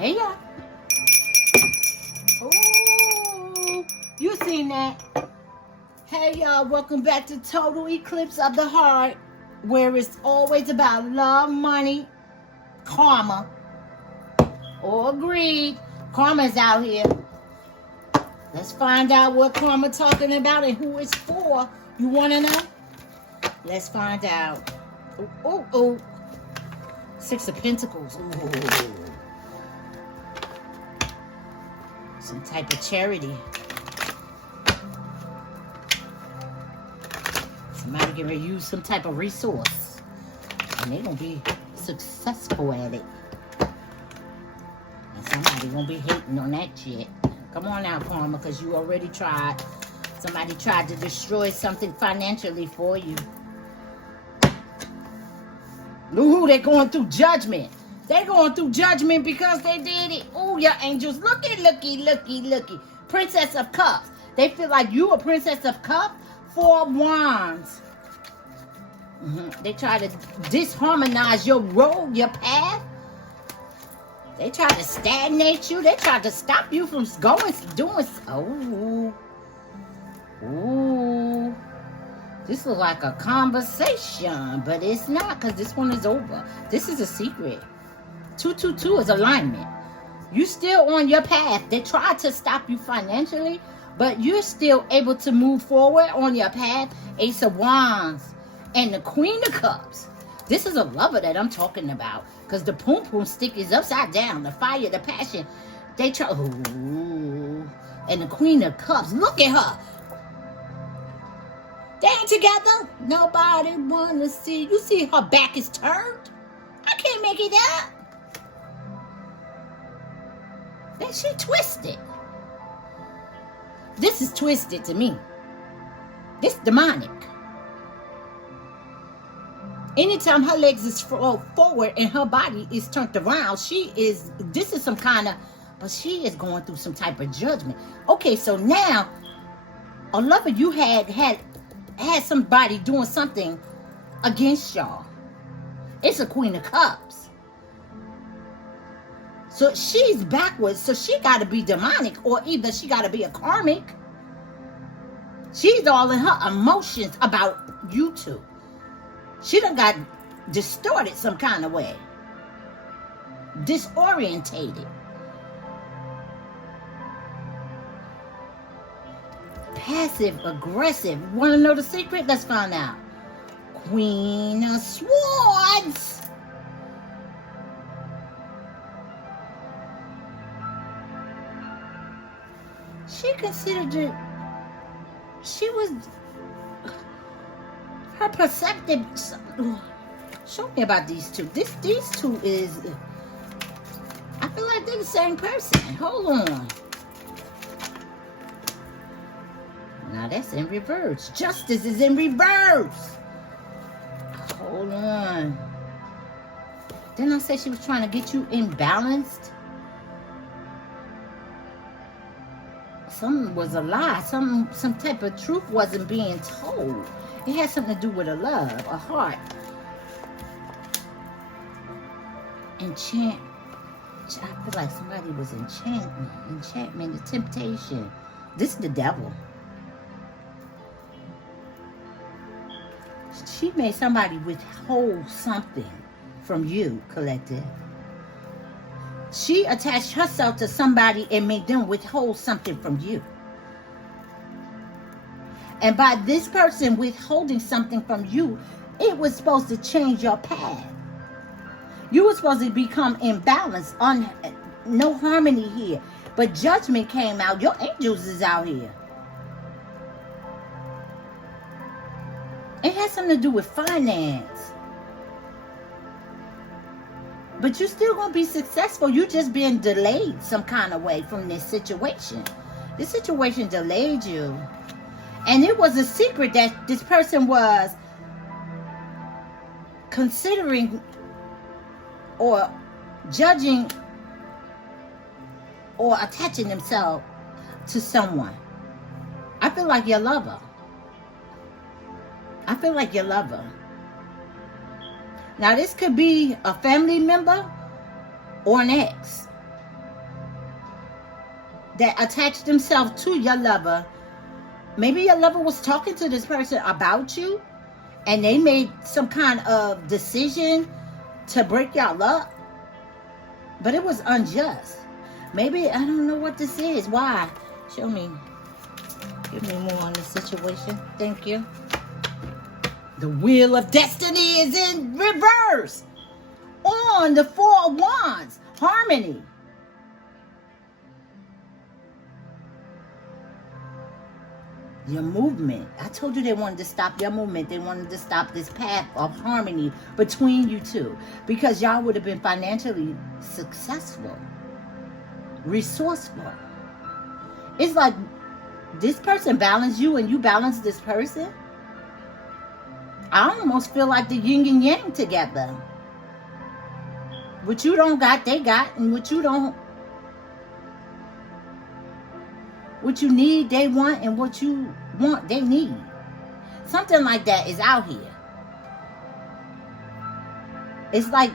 Hey, y'all. Oh, you seen that? Hey, y'all. Welcome back to Total Eclipse of the Heart, where it's always about love, money, karma, or greed. Karma's out here. Let's find out what karma talking about and who it's for. You want to know? Let's find out. Oh. Six of Pentacles. Ooh. Some type of charity. Somebody gonna use some type of resource. And they're gonna be successful at it. And somebody gonna be hating on that shit. Come on now, karma, because you already tried. Somebody tried to destroy something financially for you. Ooh, they're going through judgment. They're going through judgment because they did it. Ooh, your angels. Looky. Princess of Cups. They feel like you a Princess of Cups. Four of Wands. They try to disharmonize your road, your path. They try to stagnate you. They try to stop you from doing. Ooh. This looks like a conversation, but it's not, because this one is over. This is a secret. 222 is alignment. You still on your path. They tried to stop you financially, but you're still able to move forward on your path. Ace of Wands and the Queen of Cups. This is a lover that I'm talking about, because the poom poom stick is upside down. The fire, the passion. They try. Ooh. And the Queen of Cups. Look at her. They ain't together. Nobody wanna see. You see her back is turned? I can't make it up. Then she twisted. This is twisted to me. This demonic. Anytime her legs is forward and her body is turned around, this is some kind of, but she is going through some type of judgment. Okay, so now, a lover you had somebody doing something against y'all. It's a Queen of Cups. So she's backwards, so she got to be demonic, or either she got to be a karmic. She's all in her emotions about you two. She done got distorted some kind of way. Disorientated. Passive aggressive. Want to know the secret? Let's find out. Queen of Swords. She considered it. She was her perceptive. Show me about these two. These two is. I feel like they're the same person. Hold on. Now that's in reverse. Justice is in reverse. Hold on. Didn't I say she was trying to get you imbalanced? Something was a lie. Some type of truth wasn't being told. It had something to do with a love, a heart. Enchant. I feel like somebody was enchantment, the temptation. This is the devil. She made somebody withhold something from you, collective. She attached herself to somebody and made them withhold something from you. And by this person withholding something from you, it was supposed to change your path. You were supposed to become imbalanced, no harmony here. But judgment came out. Your angels is out here. It has something to do with finance. But you're still going to be successful. You're just being delayed some kind of way from this situation. This situation delayed you. And it was a secret that this person was considering or judging or attaching themselves to someone. I feel like your lover. I feel like your lover. Now, this could be a family member or an ex. that attached themselves to your lover. Maybe your lover was talking to this person about you, and they made some kind of decision to break y'all up, but it was unjust. Maybe, I don't know what this is. Why? Show me. Give me more on this situation. Thank you. The wheel of destiny is in reverse. On the 4 of Wands. Harmony. Your movement. I told you they wanted to stop your movement. They wanted to stop this path of harmony between you two. Because y'all would have been financially successful. Resourceful. It's like this person balanced you and you balance this person. I almost feel like the yin and yang together. What you don't got, they got. And what you don't, what you need, they want. And what you want, they need. Something like that is out here. It's like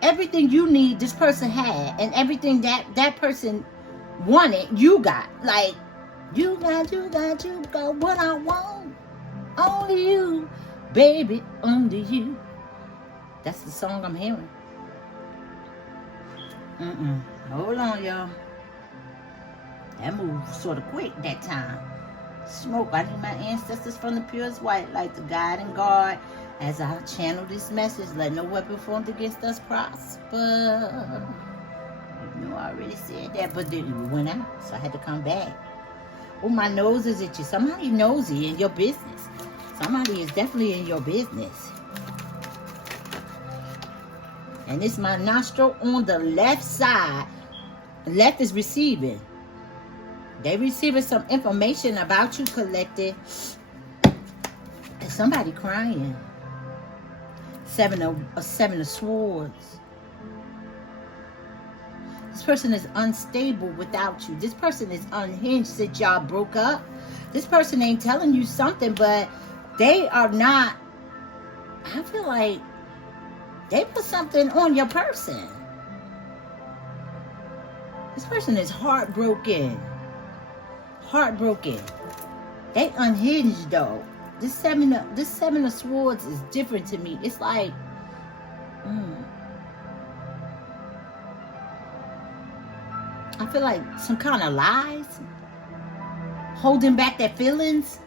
everything you need, this person had. And everything that person wanted, you got. Like, you got what I want. Only you. Baby, only you. That's the song I'm hearing. Hold on, y'all. That moved sort of quick that time. Smoke. I need my ancestors from the purest white light to guide and guard as I channel this message. Let no weapon formed against us prosper. You know, I already said that, but then we went out, so I had to come back. Oh, my nose is itchy. Somebody nosy in your business. Somebody is definitely in your business. And it's my nostril on the left side. Left is receiving. They receiving some information about you, collected. And somebody crying. Seven of Swords. This person is unstable without you. This person is unhinged since y'all broke up. This person ain't telling you something, but they are not. I feel like they put something on your person. This person is heartbroken. Heartbroken. They unhinged though. This seven of Swords is different to me. It's like, I feel like some kind of lies, holding back their feelings.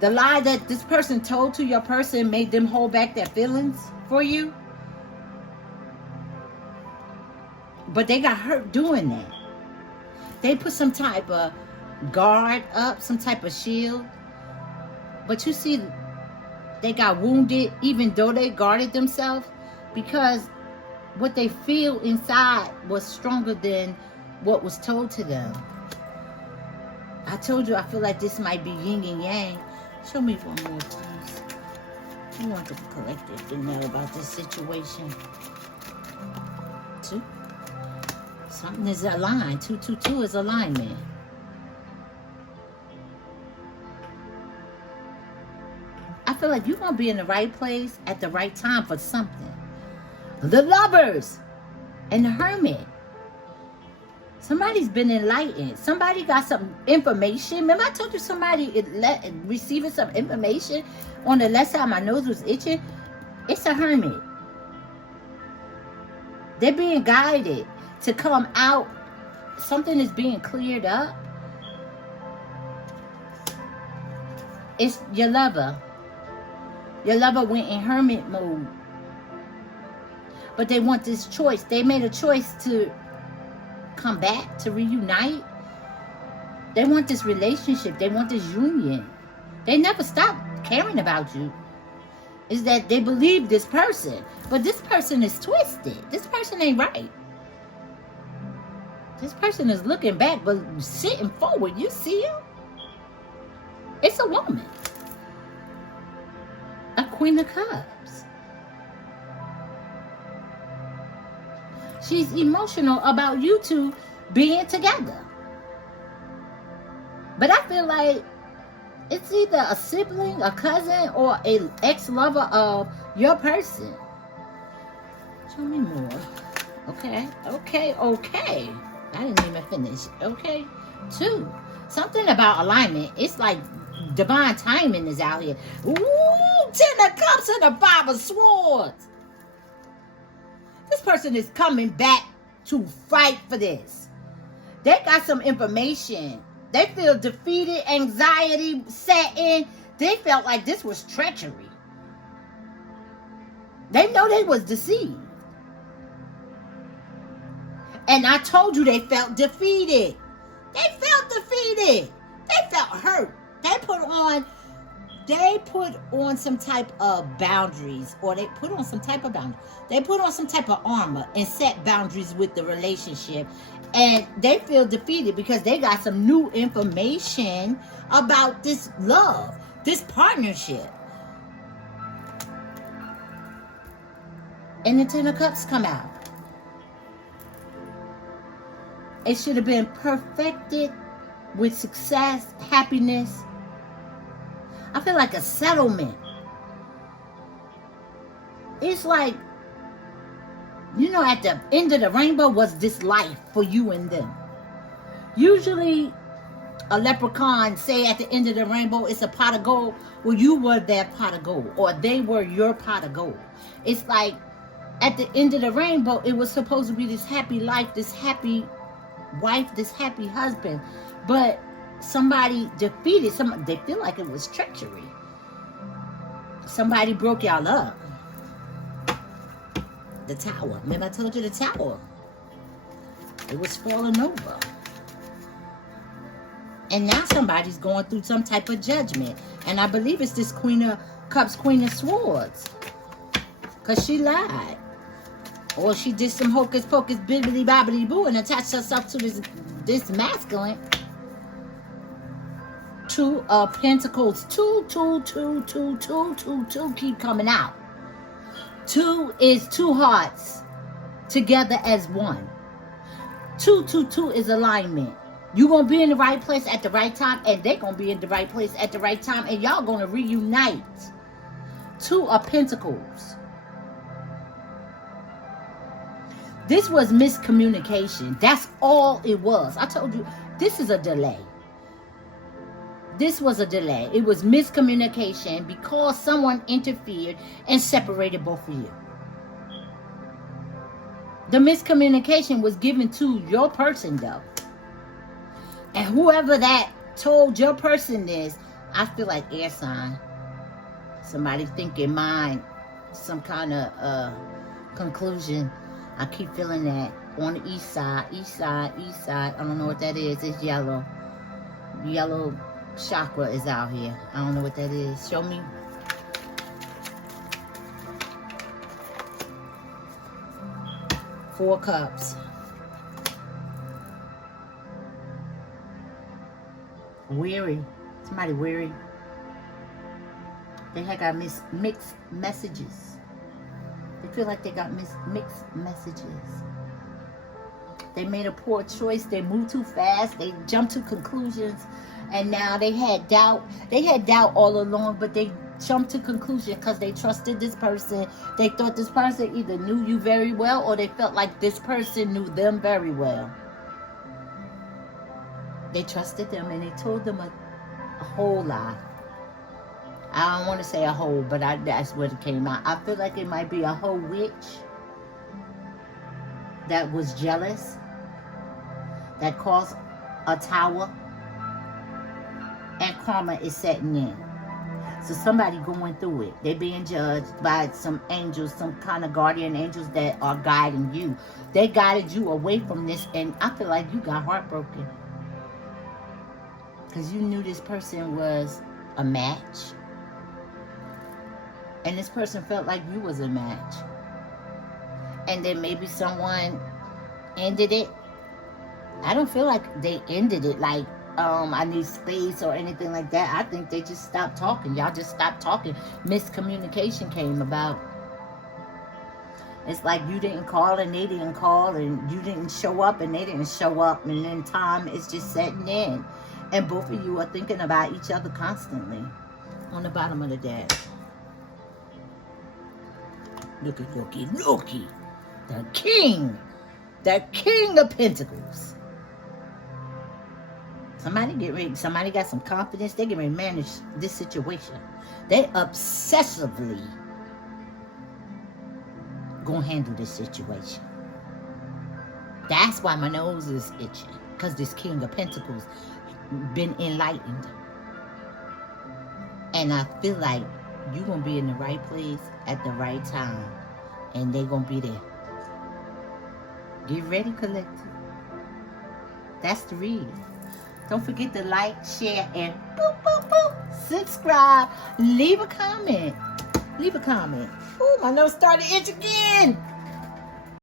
The lie that this person told to your person made them hold back their feelings for you. But they got hurt doing that. They put some type of guard up, some type of shield. But you see, they got wounded even though they guarded themselves, because what they feel inside was stronger than what was told to them. I told you I feel like this might be yin and yang. Show me one more, please. I want the collective to know about this situation. 2. Something is aligned. 222 is alignment. I feel like you're going to be in the right place at the right time for something. The Lovers and the Hermit. Somebody's been enlightened. Somebody got some information. Remember I told you somebody receiving some information on the left side. My nose was itching. It's a Hermit. They're being guided to come out. Something is being cleared up. It's your lover. Your lover went in hermit mode. But they want this choice. They made a choice to come back, to reunite. They want this relationship. They want this union. They never stopped caring about you. Is that they believe this person. But this person is twisted. This person ain't right. This person is looking back, but sitting forward. You see him? It's a woman. A Queen of Cups. She's emotional about you two being together. But I feel like it's either a sibling, a cousin, or an ex-lover of your person. Show me more. Okay. I didn't even finish. Okay. 2. Something about alignment. It's like divine timing is out here. Ooh, 10 of Cups and the 5 of Swords. This person is coming back to fight for this. They got some information. They feel defeated, anxiety set in. They felt like this was treachery. They know they was deceived. And I told you they felt defeated. They felt defeated. They felt hurt. They put on some type of boundaries, or they put on some type of boundaries. They put on some type of armor and set boundaries with the relationship. And they feel defeated because they got some new information about this love, this partnership. And the 10 of Cups come out. It should have been perfected with success, happiness. I feel like a settlement. It's like, you know, at the end of the rainbow was this life for you and them. Usually, a leprechaun say at the end of the rainbow, it's a pot of gold. Well, you were that pot of gold, or they were your pot of gold. It's like, at the end of the rainbow, it was supposed to be this happy life, this happy wife, this happy husband. But somebody defeated, they feel like it was treachery. Somebody broke y'all up. The Tower. Remember I told you the Tower? It was falling over. And now somebody's going through some type of judgment. And I believe it's this Queen of Cups, Queen of Swords. Because she lied. Or she did some hocus pocus, bibbity bobbity boo, and attached herself to this masculine. 2 of Pentacles. 2 keep coming out. 2 is 2 hearts together as one. 2 is alignment. You're going to be in the right place at the right time, and they're going to be in the right place at the right time, and y'all going to reunite. 2 of Pentacles. This was miscommunication. That's all it was. I told you, this is a delay. This was a delay. It was miscommunication because someone interfered and separated both of you. The miscommunication was given to your person, though. And whoever that told your person is, I feel like air sign. Somebody thinking mind, some kind of conclusion. I keep feeling that on the east side. I don't know what that is. It's yellow. Yellow chakra is out here. I don't know what that is. Show me. Four Cups. Weary. Somebody weary. They had got mixed messages. They feel like they got mixed messages. They made a poor choice. They moved too fast. They jumped to conclusions. And now they had doubt. They had doubt all along, but they jumped to conclusion because they trusted this person. They thought this person either knew you very well or they felt like this person knew them very well. They trusted them and they told them a whole lie. I don't want to say a whole, but that's what it came out. I feel like it might be a whole witch that was jealous, that caused a tower, and karma is setting in. So somebody going through it. They're being judged by some angels, some kind of guardian angels that are guiding you. They guided you away from this, and I feel like you got heartbroken. Because you knew this person was a match. And this person felt like you was a match. And then maybe someone ended it. I don't feel like they ended it like, I need space or anything like that. I think they just stopped talking. Y'all just stopped talking. Miscommunication came about. It's like you didn't call and they didn't call, and you didn't show up and they didn't show up, and then time is just setting in. And both of you are thinking about each other constantly. On the bottom of the deck. Looky. The King of Pentacles. Somebody get ready. Somebody got some confidence. They get ready to manage this situation. They obsessively gonna handle this situation. That's why my nose is itching. Because this King of Pentacles been enlightened. And I feel like you're gonna be in the right place at the right time. And they're gonna be there. Get ready, collective. That's the read. Don't forget to like, share, and boop, boop, boop. Subscribe. Leave a comment. Leave a comment. Ooh, my nose started to itch again.